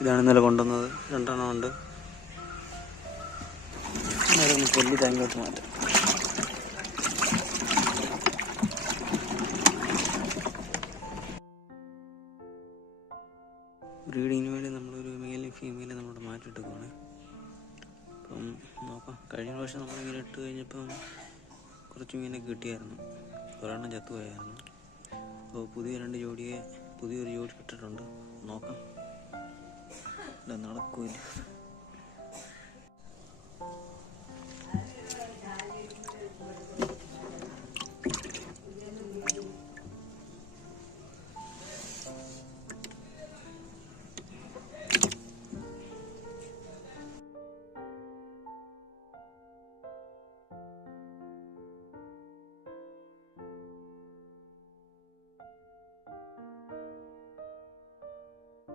ഇതാണ് ഇന്നലെ കൊണ്ടുവന്നത്. 2 എണ്ണം ഉണ്ട്. വലിയ ടാങ്കിലോട്ട് മാറ്റാം. ബ്രീഡിങ്ങിന് വേണ്ടി നമ്മളൊരു മെയിലും ഫീമെയിലും നമ്മളിവിടെ മാറ്റിയിട്ടേക്കുവാണ്. അപ്പം നോക്കാം. കഴിഞ്ഞ പ്രാവശ്യം നമ്മളിങ്ങനെ ഇട്ട് കഴിഞ്ഞപ്പം കുറച്ച് മീനെ കിട്ടിയായിരുന്നു. ഒരെണ്ണം ചത്തുപോയായിരുന്നു. അപ്പോൾ പുതിയൊരു ജോഡി ഇട്ടിട്ടുണ്ട്. നോക്കാം. നടക്കൂല.